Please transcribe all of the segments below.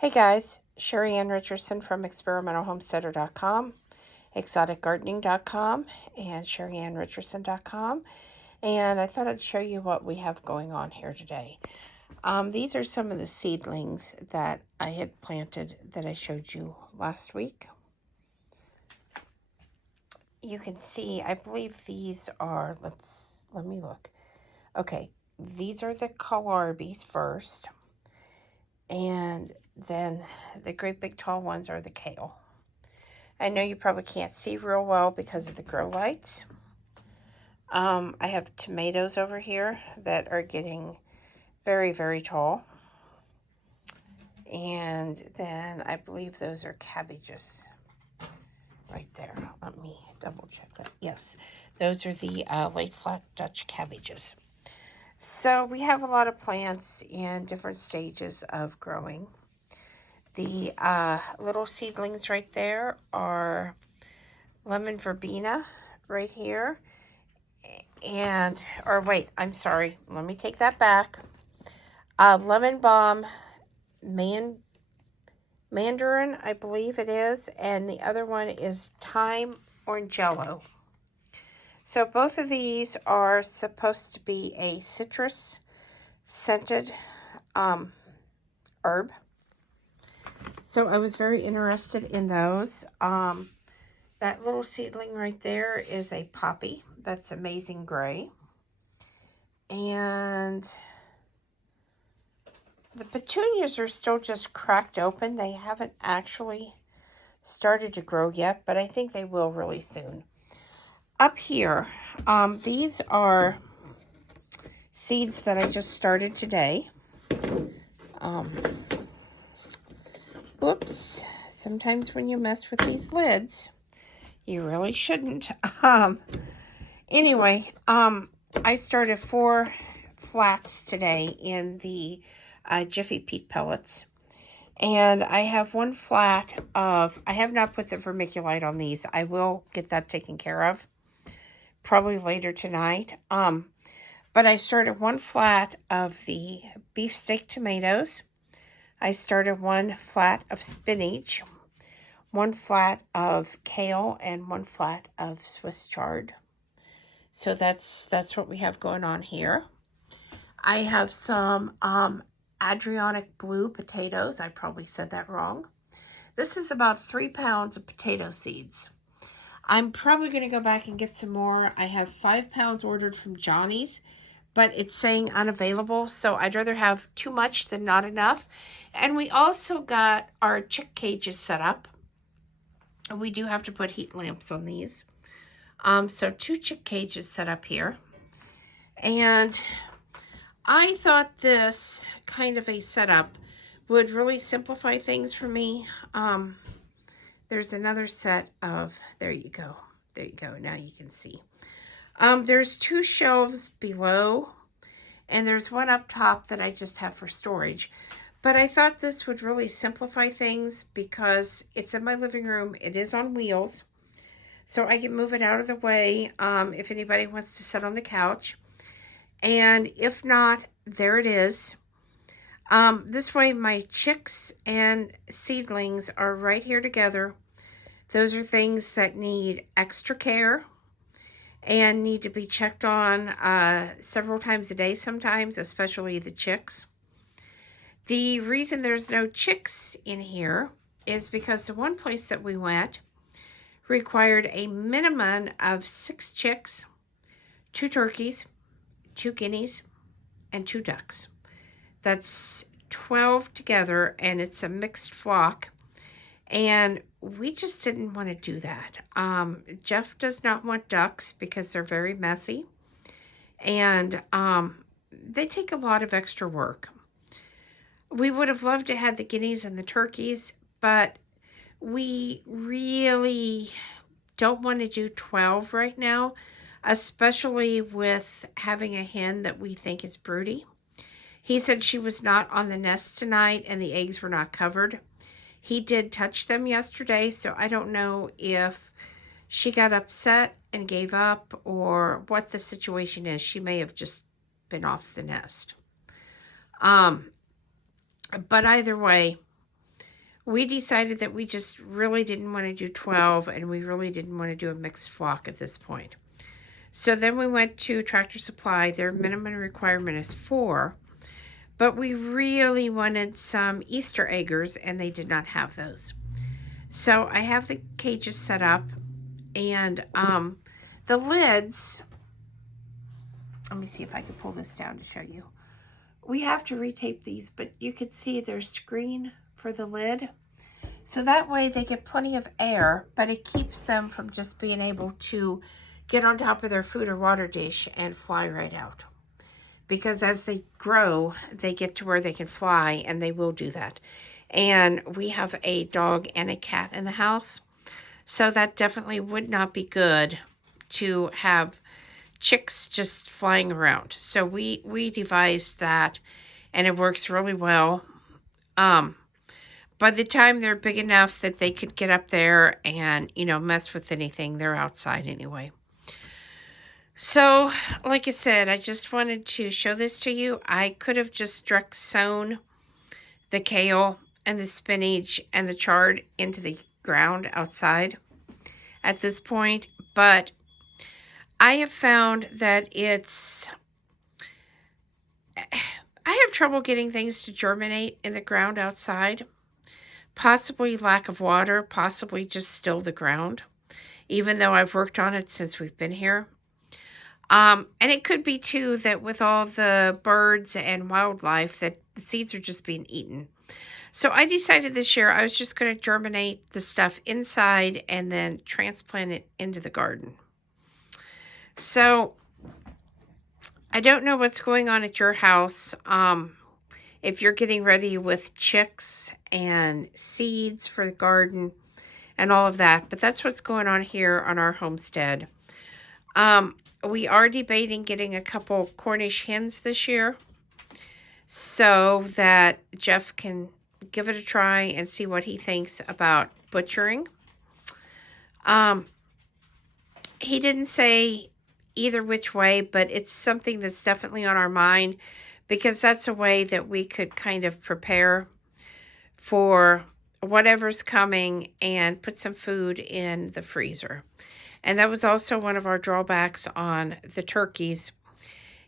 Hey guys, Sheri Richerson from experimentalhomesteader.com, exoticgardening.com, and SheriAnnRicherson.com. And I thought I'd show you what we have going on here today. These are some of the seedlings that I had planted that I showed you last week. You can see, I believe these are, let me look. Okay, these are the colarbis first. And then the great big tall ones are the kale. I know you probably can't see real well because of the grow lights. I have tomatoes over here that are getting very, very tall. And then I believe those are cabbages right there. Let me double check that. Yes, those are the late flat Dutch cabbages. So we have a lot of plants in different stages of growing. The little seedlings right there are lemon verbena right here. I'm sorry. Let me take that back. Lemon balm mandarin, I believe it is. And the other one is thyme orangello. So both of these are supposed to be a citrus scented herb. So I was very interested in those. That little seedling right there is a poppy. That's Amazing Gray. And the petunias are still just cracked open. They haven't actually started to grow yet, but I think they will really soon. Up here, these are seeds that I just started today. Oops. Sometimes when you mess with these lids, you really shouldn't. Anyway, I started 4 flats today in the Jiffy Peat pellets. And I have 1 flat of, I have not put the vermiculite on these. I will get that taken care of probably later tonight. But I started 1 flat of the beefsteak tomatoes. I started 1 flat of spinach, 1 flat of kale, and 1 flat of Swiss chard. So that's what we have going on here. I have some Adriatic blue potatoes. I probably said that wrong. This is about 3 pounds of potato seeds. I'm probably going to go back and get some more. I have 5 pounds ordered from Johnny's, but it's saying unavailable, so I'd rather have too much than not enough. And we also got our chick cages set up. We do have to put heat lamps on these. So 2 chick cages set up here. And I thought this kind of a setup would really simplify things for me. There's another set of, there you go. There you go. Now you can see. There's 2 shelves below, and there's one up top that I just have for storage. But I thought this would really simplify things because it's in my living room. It is on wheels, so I can move it out of the way if anybody wants to sit on the couch. And if not, there it is. This way my chicks and seedlings are right here together. Those are things that need extra care and need to be checked on several times a day sometimes, especially the chicks. The reason there's no chicks in here is because the one place that we went required a minimum of 6 chicks, 2 turkeys, 2 guineas, and 2 ducks. That's 12 together, and it's a mixed flock. And we just didn't want to do that. Jeff does not want ducks because they're very messy. And they take a lot of extra work. We would have loved to have the guineas and the turkeys, but we really don't want to do 12 right now, especially with having a hen that we think is broody. He said she was not on the nest tonight and the eggs were not covered. He did touch them yesterday, so I don't know if she got upset and gave up or what the situation is. She may have just been off the nest. But either way, we decided that we just really didn't want to do 12, and we really didn't want to do a mixed flock at this point. So then we went to Tractor Supply. Their minimum requirement is 4, but we really wanted some Easter eggers, and they did not have those. So I have the cages set up, and the lids, let me see if I can pull this down to show you. We have to retape these, but you can see there's screen for the lid. So that way they get plenty of air, but it keeps them from just being able to get on top of their food or water dish and fly right out. Because as they grow, they get to where they can fly, and they will do that. And we have a dog and a cat in the house, so that definitely would not be good to have chicks just flying around. So we devised that, and it works really well. By the time they're big enough that they could get up there and, mess with anything, they're outside anyway. So, like I said, I just wanted to show this to you. I could have just direct sown the kale and the spinach and the chard into the ground outside at this point, but I have found that I have trouble getting things to germinate in the ground outside. Possibly lack of water, possibly just still the ground, even though I've worked on it since we've been here. And it could be, too, that with all the birds and wildlife, that the seeds are just being eaten. So I decided this year I was just going to germinate the stuff inside and then transplant it into the garden. So I don't know what's going on at your house. If you're getting ready with chicks and seeds for the garden and all of that, but that's what's going on here on our homestead. We are debating getting a couple Cornish hens this year so that Jeff can give it a try and see what he thinks about butchering. He didn't say either which way, but it's something that's definitely on our mind, because that's a way that we could kind of prepare for whatever's coming and put some food in the freezer. And that was also one of our drawbacks on the turkeys.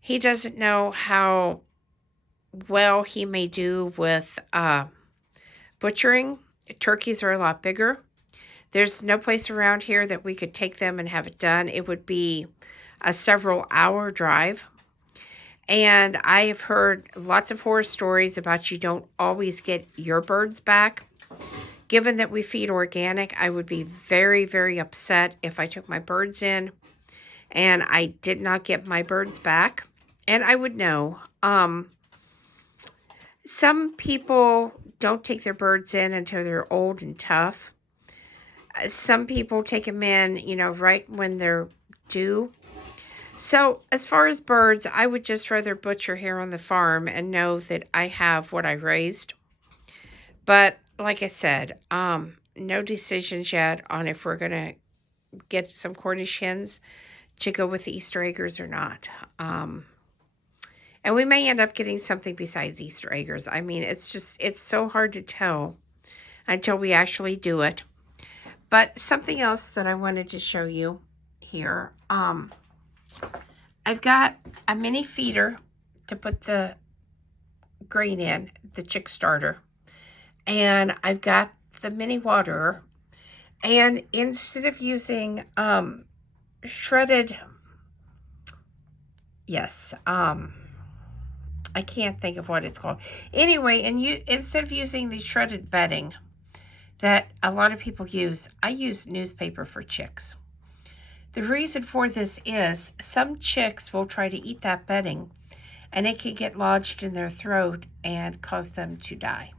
He doesn't know how well he may do with butchering. Turkeys are a lot bigger. There's no place around here that we could take them and have it done. It would be a several-hour drive. And I have heard lots of horror stories about you don't always get your birds back. Given that we feed organic, I would be very, very upset if I took my birds in and I did not get my birds back. And I would know. Some people don't take their birds in until they're old and tough. Some people take them in, right when they're due. So as far as birds, I would just rather butcher here on the farm and know that I have what I raised. But like I said, no decisions yet on if we're going to get some Cornish hens to go with the Easter eggers or not. And we may end up getting something besides Easter eggers. I mean, it's so hard to tell until we actually do it. But something else that I wanted to show you here, I've got a mini feeder to put the grain in, the chick starter. And I've got the mini waterer. And instead of using shredded, I can't think of what it's called. Anyway, instead of using the shredded bedding that a lot of people use, I use newspaper for chicks. The reason for this is some chicks will try to eat that bedding, and it can get lodged in their throat and cause them to die.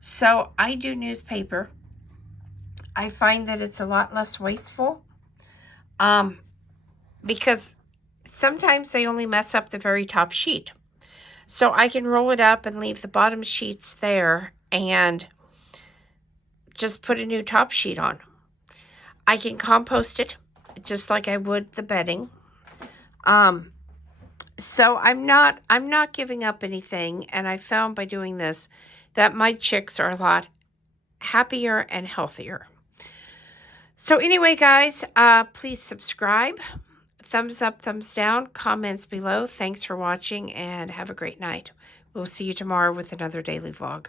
So I do newspaper. I find that it's a lot less wasteful because sometimes they only mess up the very top sheet. So I can roll it up and leave the bottom sheets there and just put a new top sheet on. I can compost it just like I would the bedding. So I'm not giving up anything, and I found by doing this that my chicks are a lot happier and healthier. So anyway, guys, please subscribe. Thumbs up, thumbs down, comments below. Thanks for watching and have a great night. We'll see you tomorrow with another daily vlog.